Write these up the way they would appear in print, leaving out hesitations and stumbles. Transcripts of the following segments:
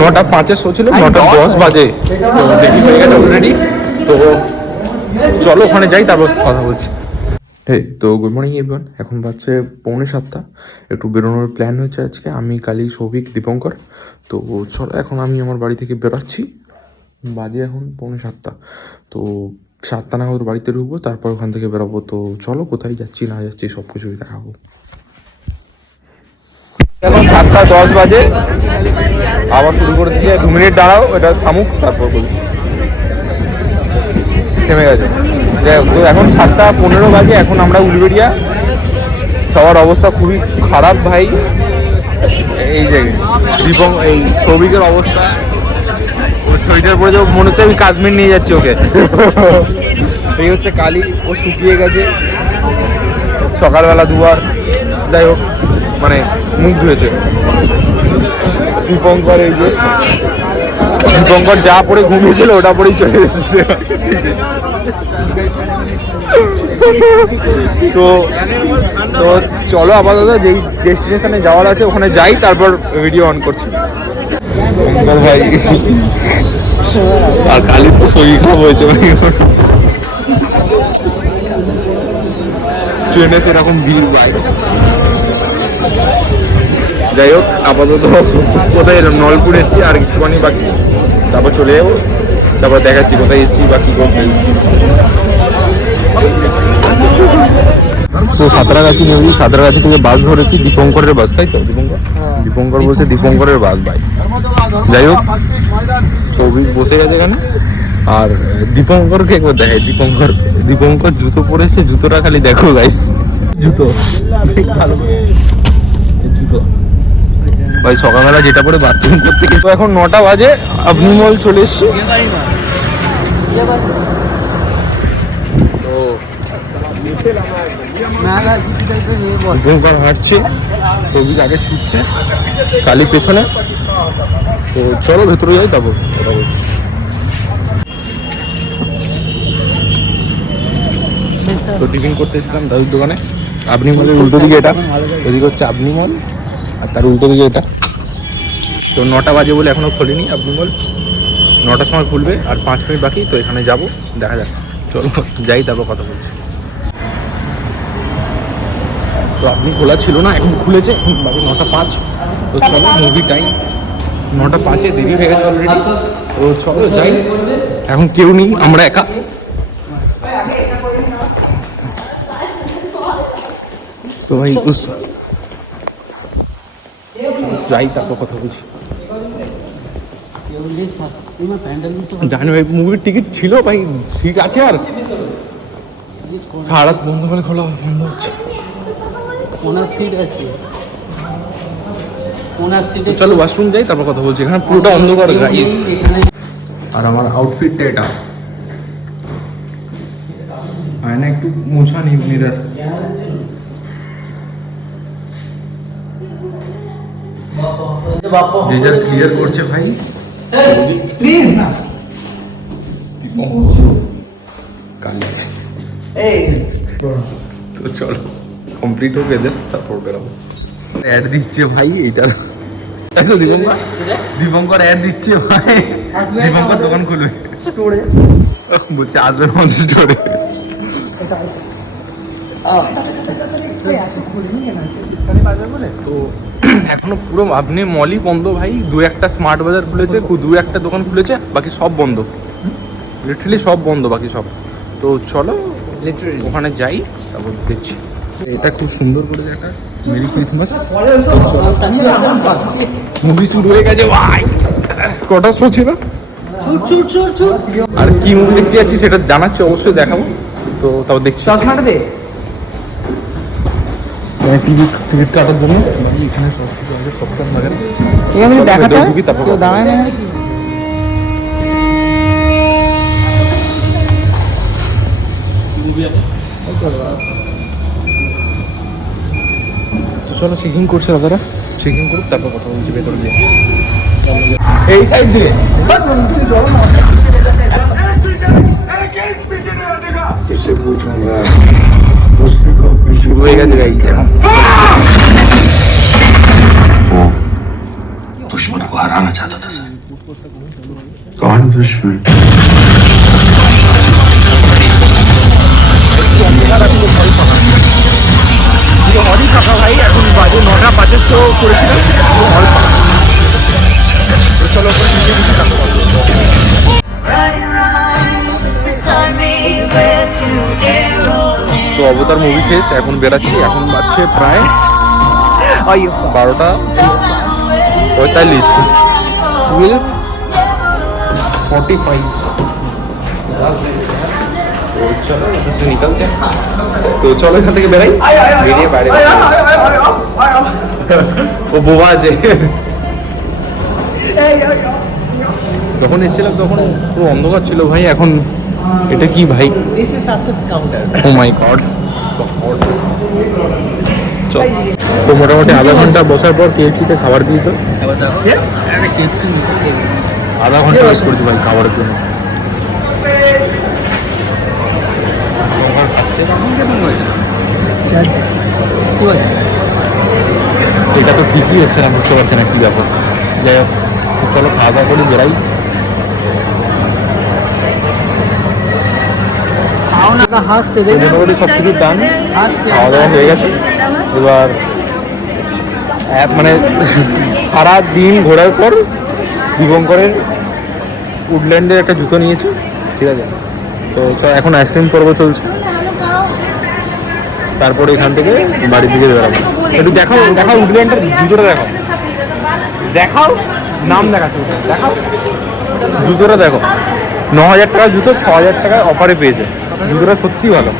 9:05 show ছিল, 9:10 বাজে দেরি হয়ে গেছে অলরেডি। তো চলো ওখানে যাই, তারপর কথা বলছি। তো গুড মর্নিং এভরিওয়ান, এখন বাজছে 6:45। একটু বেরোনোর প্ল্যান হয়েছে আজকে, আমি কালী, সৌভিক, দীপঙ্কর। তো চলো এখন আমি আমার বাড়ি থেকে বেরোচ্ছি, বাজে এখন 6:45। তো 7টা নাগাদ বাড়িতে ঢুকবো, তারপর ওখান থেকে বেরোবো। তো চলো কোথায় যাচ্ছি না যাচ্ছি সব কিছুই দেখাবো। এখন 7:10 বাজে, আবার শুরু করে দিচ্ছে। 2 মিনিট দাঁড়াও, এটা থামুক তারপর বলছি। থেমে গেছে। তো এখন 7:15 বাজে, এখন আমরা উলবেড়িয়া। সবার অবস্থা খুবই খারাপ ভাই। এই যে এই সৌভিকের অবস্থা, সোয়েটার পরে যাবো, মনে হচ্ছে আমি কাশ্মীর নিয়ে যাচ্ছি ওকে। এই হচ্ছে কালী, ও শুকিয়ে গেছে সকালবেলা দুবার, যাই হোক মানে মুখ ধুয়েছে। দীপঙ্কর, এই যে দীপঙ্কর যা পরে ঘুমিয়েছিল ওটা পরেই চলে এসেছে। তো তো চলো আপাতত যেই ডেস্টিনেশনে যাওয়ার আছে ওখানে যাই, তারপর ভিডিও অন করছি। ভাই আর কালির তো শরীর খারাপ হয়েছে ভাই, ট্রেনে সেরকম ভিড় ভাই। যাই হোক আপাতত কোথায় এলাম, নলপুর এসছি, আর একটুখানি বাকি, তারপর চলে যাবো। তারপর দেখাচ্ছি কোথায় এসছি বা কী করতে এসছি। তো সাঁতরাগাছি নেবি, সাঁতরাগাছি থেকে বাস ধরেছি, দীপঙ্করের বাস, তাই তো? দীপঙ্কর বলছে দীপঙ্করের বাস ভাই। যাই হোক সৌভিক বসে গেছে এখানে, আর দীপঙ্করকে একবার দেখাই। দীপঙ্কর জুতো পরেছে, জুতোটা খালি দেখো গাইস, জুতো জুতো ভাই। সকালবেলা যেটা পরে বাথরুম করতে গেছে। এখন 9টা বাজে, আপনি মল চলে এসছি। দীপঙ্কর হাঁটছে, সৌভিক আগে ছুটছে, কালী পেছনে। তো চলো ভেতরে যাই, তারপর কথা বলছি। তো টিফিন করতে এসেছিলাম দাদুর দোকানে, আপনি মলের উল্টো দিকে এটা, ওদিকে হচ্ছে আপনি মল, আর তার উল্টো দিকে এটা। তো 9টা বাজে বলে এখনও খোলেনি আপনি মল, 9টার সময় খুলবে, আর 5 মিনিট বাকি। তো এখানে যাবো, দেখা যাক, চলো যাই, তারপর কথা বলছি। তো আপনি খোলা ছিল না, এখন খুলেছে, বাকি 9:05। তো চলো মুভি টাইম, 9:05 দেরি হয়ে গেছে অলরেডি। তো চলো যাই, এখন কেউ নেই, আমরা একা। তো ভাই যাই, তারপর কথা বলছি। জানি ভাই মুভির টিকিট ছিল ভাই, ঠিক আছে, আর খারাপ বন্ধ করে খোলা বন্ধ হচ্ছে। চলো ওয়াশরুম যাই, তারপর কথা বলছি। এখানে পুরোটা অন্ধকার গাইস, আর আমার আউটফিটটা এটা। আয়না একটু মোছা নেই, মিরর রেজাল্ট ক্লিয়ার করছে ভাই, প্লিজ না। তো চলো কমপ্লিট হোক এদের, তারপর বেরোবো। অ্যাড দিচ্ছে ভাই এইটার, দীপঙ্কর অ্যাড দিচ্ছে ভাই। দীপঙ্কর দোকান খুলবে স্টোরে, বলছে আসবে আমাদের স্টোরে। তো এখনো পুরো আপনি মলই বন্ধ ভাই, 2-1টা স্মার্ট বাজার খুলেছে, 2-1টা দোকান খুলেছে, বাকি সব বন্ধ, লিটারালি সব বন্ধ বাকি সব। তো চলো ওখানে যাই, তারপর দেখছি। এটা খুব সুন্দর করে একটা মেরি ক্রিসমাস। মুভি শুরু হয়ে গেছে ভাই, কটা শো ছিল, আর কি মুভি দেখতে যাচ্ছি সেটা জানাচ্ছি, অবশ্যই দেখাবো। তো তারপর দেখছি টিকিট কাটার জন্য এখানে সব কিছু আছে, সপ্তাহ বাজার দেখাতে ঢুকি, তারপর দাঁড়ায় না। তো চলো চেকিং করছে দাদারা, চেকিং করুক, তারপর কথা বলছি ভেতরে গিয়ে। এই সাইড দিয়ে শুরু হয়ে গেছে গাড়ি। दुश्मन को हराना चाहता था। accomplishment. হলই ফাঁকা ভাই, এখন বাজে 9টা 5 শো করেছিলাম, হল ফাঁকা। তো চলো ওপরে নিচে নিচে থাকবো। তো অবতার মুভি শেষ, এখন বেরাচ্ছি। এখন বাজছে প্রায় 12টা 45, 12:45। तो चलो इधर से निकलते हैं। तो चलो এখান থেকে বেরাই, বেরিয়ে বাইরে ও বোবা আছে। যখন এসেছিলাম তখন পুরো অন্ধকার ছিল ভাই, এখন এটা কি ভাই? This is Sarthak's counter. Oh my god. তো মোটামুটি আধা ঘন্টা বসার পর কেএফসিতে খাবার দিয়েছিল। আধা ঘন্টা ওয়েট করছি ভাই খাবারের জন্য। এটা তো ঠিকই হচ্ছে না, বুঝতে পারছি না কি ব্যাপার। যাই হোক, চলো খাওয়া দাওয়া করে বেরাই। মোটামুটি সব কিছুর দাম খাওয়া দাওয়া হয়ে গেছে। এবার মানে সারা দিন ঘোরার পর দীপঙ্করের উডল্যান্ডের একটা জুতো নিয়েছি, ঠিক আছে। তো এখন আইসক্রিম পর্ব চলছে, তারপরে এখান থেকে বাড়ির দিকে বেরোবো। একটু দেখাও দেখাও উডল্যান্ডের জুতোটা দেখাও, দেখাও নাম দেখাচ্ছি, দেখাও জুতোটা দেখো। 9,000 টাকার জুতো 6,000 টাকায় অফারে পেয়েছে। জুতোটা সত্যি ভালো।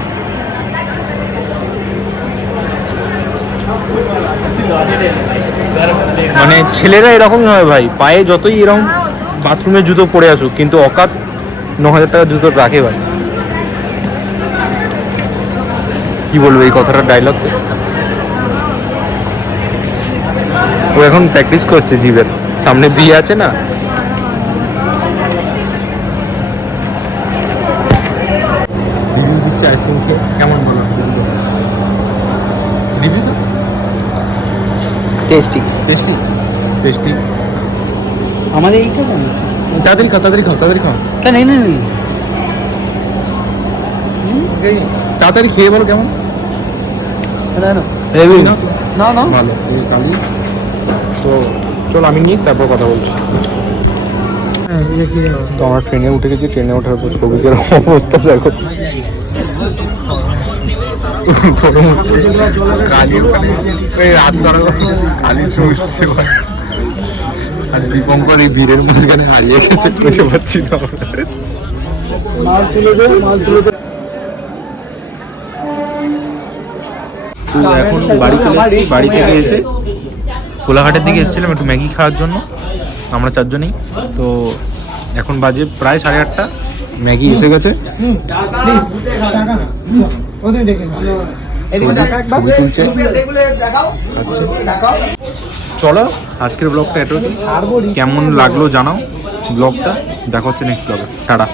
মানে ছেলেরা এরকমই হয় ভাই, পায়ে যতই এরকম বাথরুমের জুতো পরে আসুক, কিন্তু অকাত 9,000 টাকার জুতো রাখে ভাই। কি বলবো এই কথাটার ডায়লগ? ও এখন প্র্যাকটিস করছে জিভের, সামনে বিয়ে আছে না। রিভিউ দিচ্ছে আইসক্রিম খেয়ে, কেমন বলো রিভিউ? Tasty tasty tasty. আমাদের এইটা কেন? তাড়াতাড়ি খাও তাড়াতাড়ি খাও তাড়াতাড়ি খাও, কেন এই নেই তাড়াতাড়ি খেয়ে বলো কেমন। না না ভালো কালি। তো চল আমি নিই, তারপর কথা বলছি। তো আমরা ট্রেনে উঠে গেছি, ট্রেনে ওঠার পর সবিকের অবস্থা দেখো, গরম হচ্ছে। কালি রাত কালি চলছে আর দীপঙ্কর এই ভিড়ের মাঝখানে হারিয়ে গেছে, বুঝতে পারছি না। এখন বাড়ি চলে এসেছি। বাড়ি থেকে এসে কোলাঘাটের দিকে এসেছিলাম একটু ম্যাগি খাওয়ার জন্য, আমরা 4 জনেই। তো এখন বাজে প্রায় 8:30, ম্যাগি এসে গেছে। তুলছে। চলো আজকের ব্লগটা এটা কেমন লাগলো জানাও। ব্লগটা দেখা হচ্ছে নেক্সট ব্লগে। টাটা।